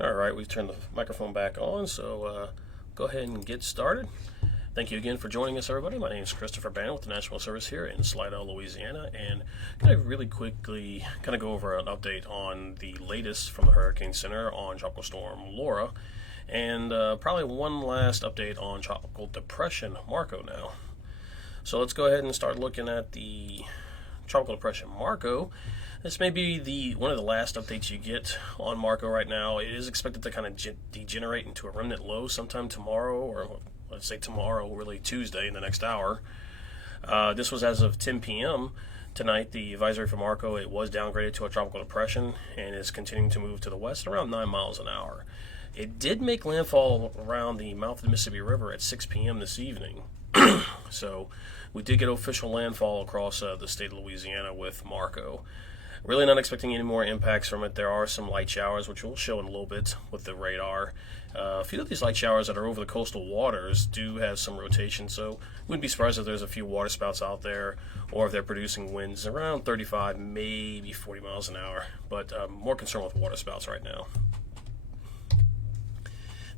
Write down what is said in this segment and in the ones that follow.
Alright, we've turned the microphone back on, so go ahead and get started. Thank you again for joining us, everybody. My name is Christopher Bannon with the National Service here in Slidell, Louisiana, and I'm going to really quickly go over an update on the latest from the Hurricane Center on Tropical Storm Laura, and probably one last update on Tropical Depression Marco now. So let's go ahead and start looking at the Tropical Depression Marco. This may be one of the last updates you get on Marco right now. It is expected to kind of degenerate into a remnant low sometime tomorrow, or let's say tomorrow, really Tuesday, in the next hour. This was as of 10 p.m. tonight. The advisory for Marco, it was downgraded to a tropical depression and is continuing to move to the west at around 9 miles an hour. It did make landfall around the mouth of the Mississippi River at 6 p.m. this evening. So we did get official landfall across the state of Louisiana with Marco. Really not expecting any more impacts from it. There are some light showers, which we'll show in a little bit with the radar. A few of these light showers that are over the coastal waters do have some rotation, so wouldn't be surprised if there's a few water spouts out there, or if they're producing winds around 35, maybe 40 miles an hour. But more concerned with water spouts right now.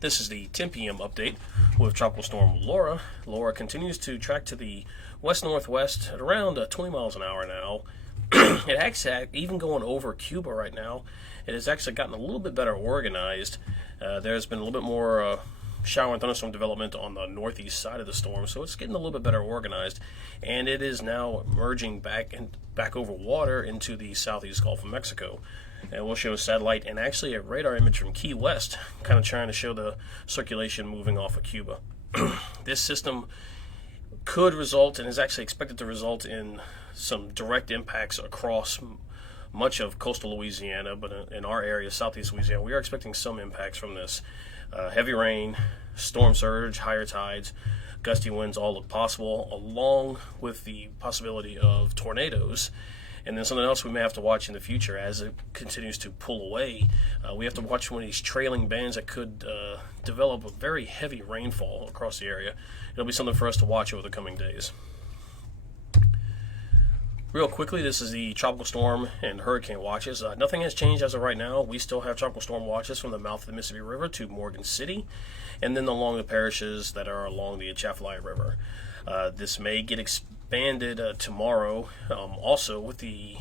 This is the 10 p.m. update with Tropical Storm Laura. Laura continues to track to the west-northwest at around 20 miles an hour now. It actually, even going over Cuba right now, it has actually gotten a little bit better organized. There's been a little bit more shower and thunderstorm development on the northeast side of the storm, so it's getting a little bit better organized, and it is now merging back over water into the southeast Gulf of Mexico. And we'll show a satellite and actually a radar image from Key West, kind of trying to show the circulation moving off of Cuba. This system could result, and is actually expected to result in, some direct impacts across much of coastal Louisiana, but in our area, southeast Louisiana, we are expecting some impacts from this. Heavy rain, storm surge, higher tides, gusty winds all look possible, along with the possibility of tornadoes. And then something else we may have to watch in the future as it continues to pull away. We have to watch one of these trailing bands that could develop a very heavy rainfall across the area. It'll be something for us to watch over the coming days. Real quickly, this is the tropical storm and hurricane watches. Nothing has changed as of right now. We still have tropical storm watches from the mouth of the Mississippi River to Morgan City, and then along the parishes that are along the Atchafalaya River. This may get expanded tomorrow, also with the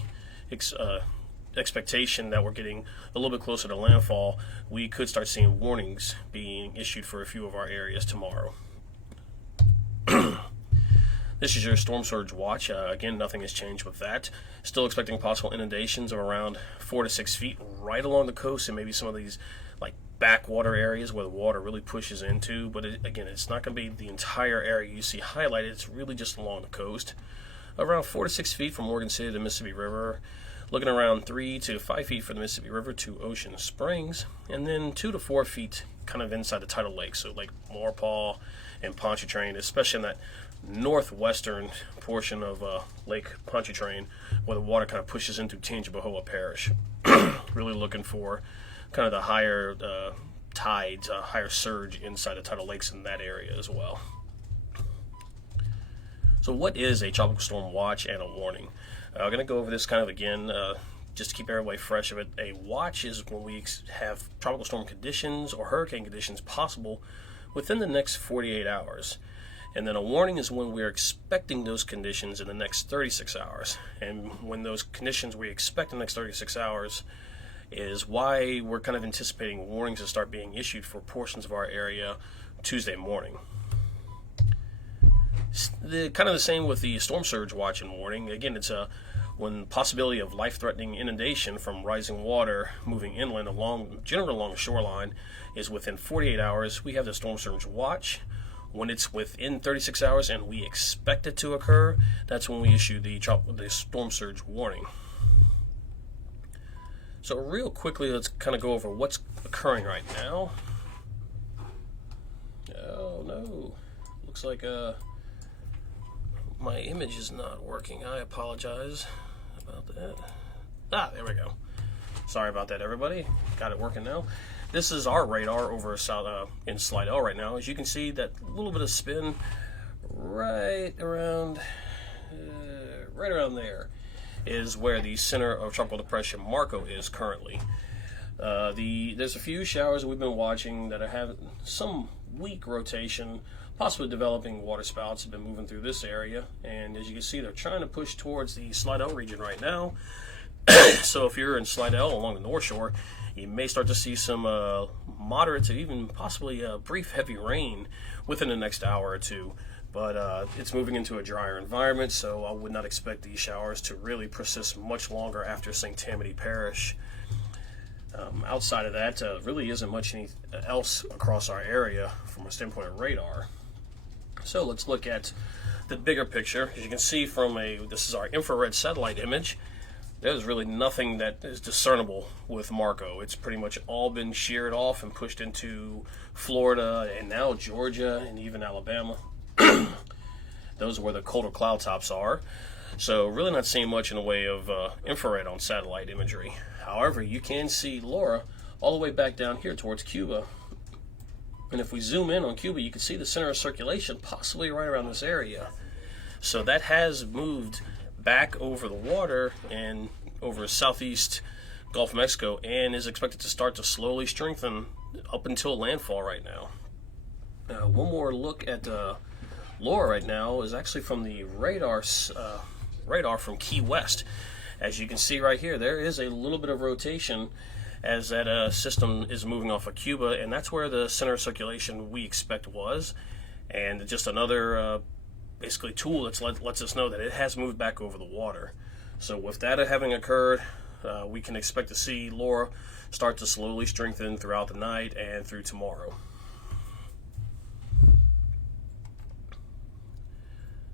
expectation that we're getting a little bit closer to landfall. We could start seeing warnings being issued for a few of our areas tomorrow. This is your storm surge watch. Again, nothing has changed with that. Still expecting possible inundations of around 4 to 6 feet right along the coast, and maybe some of these like backwater areas where the water really pushes into. But again, it's not going to be the entire area you see highlighted. It's really just along the coast. Around 4 to 6 feet from Morgan City to the Mississippi River. Looking around 3 to 5 feet from the Mississippi River to Ocean Springs. And then 2 to 4 feet kind of inside the tidal lake. So Lake Maurepas and Pontchartrain, especially in that northwestern portion of Lake Pontchartrain, where the water kind of pushes into Tangipahoa Parish. Really looking for kind of the higher tides, higher surge inside the tidal lakes in that area as well. So what is a tropical storm watch and a warning? I'm going to go over this kind of again, just to keep everybody fresh of it. A watch is when we have tropical storm conditions or hurricane conditions possible within the next 48 hours. And then a warning is when we're expecting those conditions in the next 36 hours. And when those conditions we expect in the next 36 hours is why we're kind of anticipating warnings to start being issued for portions of our area Tuesday morning. Kind of the same with the storm surge watch and warning. Again, it's when possibility of life-threatening inundation from rising water moving inland generally along the shoreline is within 48 hours. We have the storm surge watch. When it's within 36 hours and we expect it to occur, that's when we issue the storm surge warning. So real quickly, let's kind of go over what's occurring right now. Oh no, looks like my image is not working. I apologize about that. There we go. Sorry about that, everybody. Got it working now. This is our radar over in Slidell right now. As you can see, that little bit of spin right around there is where the center of Tropical Depression Marco is currently. There's a few showers that we've been watching that have some weak rotation, possibly developing waterspouts have been moving through this area, and as you can see, they're trying to push towards the Slidell region right now. So if you're in Slidell along the North Shore, you may start to see some moderate to even possibly brief heavy rain within the next hour or two. But it's moving into a drier environment, so I would not expect these showers to really persist much longer after St. Tammany Parish. Outside of that, really isn't much else across our area from a standpoint of radar. So let's look at the bigger picture. As you can see from this is our infrared satellite image. There's really nothing that is discernible with Marco. It's pretty much all been sheared off and pushed into Florida and now Georgia and even Alabama. Those are where the colder cloud tops are. So really not seeing much in the way of infrared on satellite imagery. However, you can see Laura all the way back down here towards Cuba. And if we zoom in on Cuba, you can see the center of circulation possibly right around this area. So that has moved back over the water and over southeast Gulf of Mexico and is expected to start to slowly strengthen up until landfall right now. One more look at Laura right now is actually from the radar from Key West. As you can see right here, there is a little bit of rotation as that system is moving off of Cuba, and that's where the center of circulation we expect was. And just another basically tool that lets us know that it has moved back over the water. So with that having occurred, we can expect to see Laura start to slowly strengthen throughout the night and through tomorrow.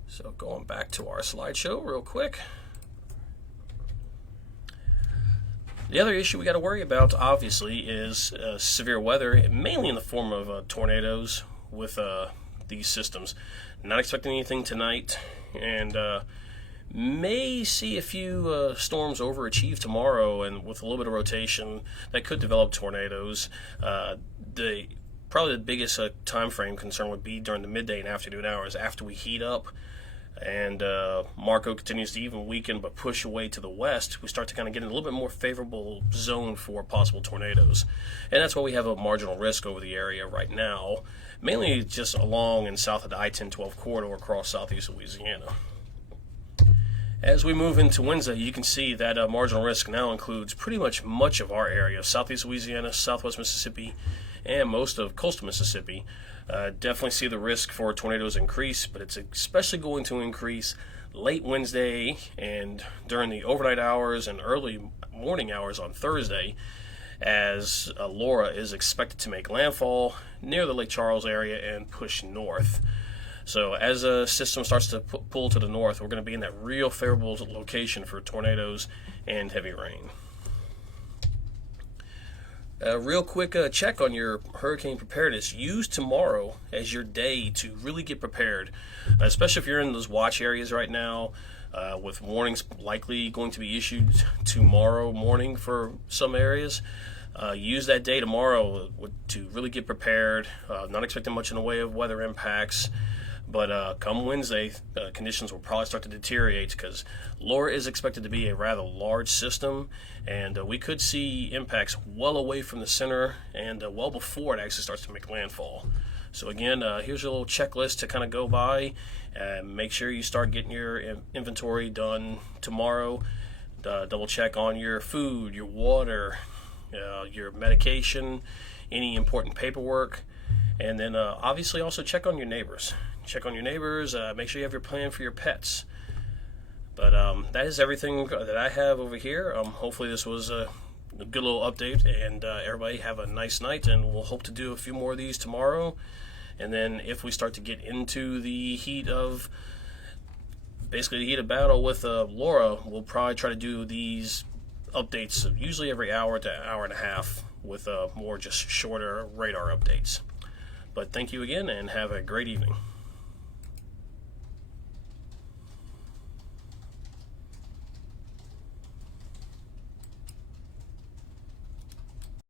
So going back to our slideshow real quick. The other issue we got to worry about, obviously, is severe weather, mainly in the form of tornadoes with these systems. Not expecting anything tonight, and may see a few storms overachieve tomorrow, and with a little bit of rotation that could develop tornadoes. Probably the biggest time frame concern would be during the midday and afternoon hours after we heat up and Marco continues to even weaken but push away to the west. We start to kind of get in a little bit more favorable zone for possible tornadoes, and that's why we have a marginal risk over the area right now, mainly just along and south of the I-10-12 corridor across southeast Louisiana. As we move into Wednesday, you can see that marginal risk now includes pretty much of our area, southeast Louisiana, southwest Mississippi, and most of coastal Mississippi. Definitely see the risk for tornadoes increase, but it's especially going to increase late Wednesday and during the overnight hours and early morning hours on Thursday, as Laura is expected to make landfall near the Lake Charles area and push north. So as a system starts to pull to the north, we're going to be in that real favorable location for tornadoes and heavy rain. Real quick check on your hurricane preparedness. Use tomorrow as your day to really get prepared, especially if you're in those watch areas right now, with warnings likely going to be issued tomorrow morning for some areas. Use that day tomorrow to really get prepared. Not expecting much in the way of weather impacts, but come Wednesday, conditions will probably start to deteriorate because Laura is expected to be a rather large system, and we could see impacts well away from the center and well before it actually starts to make landfall. So again, here's your little checklist to kind of go by, and make sure you start getting your inventory done tomorrow. Double check on your food, your water, your medication, any important paperwork, and then obviously also check on your neighbors. Check on your neighbors, make sure you have your plan for your pets. But that is everything that I have over here. Hopefully this was a good little update, and everybody have a nice night, and we'll hope to do a few more of these tomorrow. And then if we start to get into the heat of battle with Laura, we'll probably try to do these updates usually every hour to hour and a half with more just shorter radar updates. But thank you again, and have a great evening.